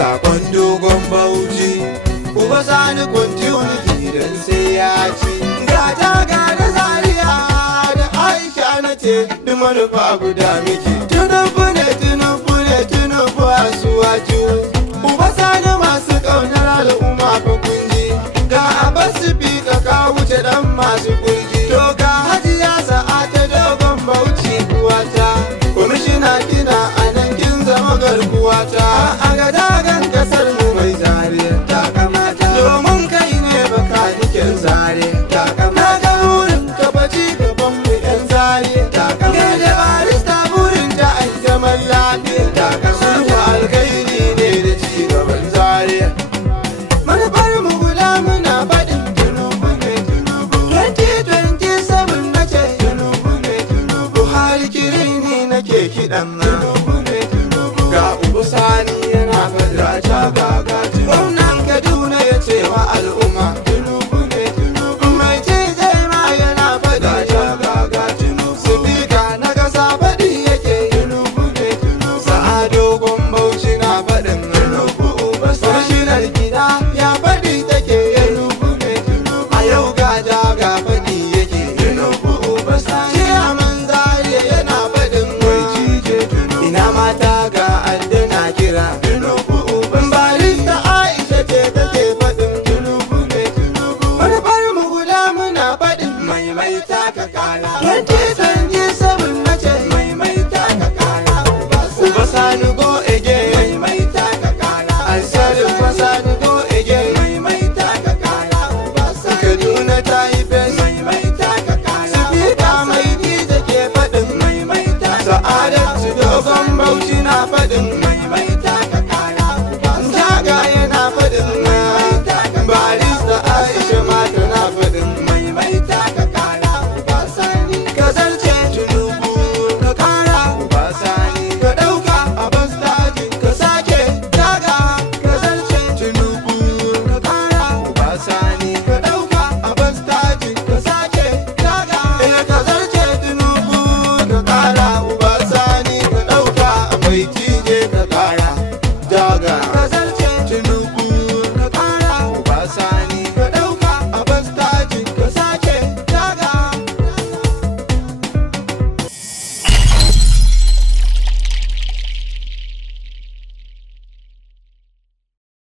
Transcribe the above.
sakon dogon Bauchi. Ubasani continuity dan sai ya ci. Gata ga da Zaria da Aisha na ce duk manufa guda muke. Tunubu ne asuwaju. Ubasani masu ƙaunar al'umma fa kunji. Ga Abbas Fika ka wuce dan masu kunji. To ga Hajiya Sa'a ta dogon Bauchi kuwata. Kwamishina kina a nan kin zama garkuwata. A gadagan kasar mu mai Zaria ta kamata. Domin kai ne baka nikin Zaria ta kamata. Na ga wurin ka baci gaban mu yan Zaria ta kamata. Ga da barista burin ta ai zaman lafiya ta kamata.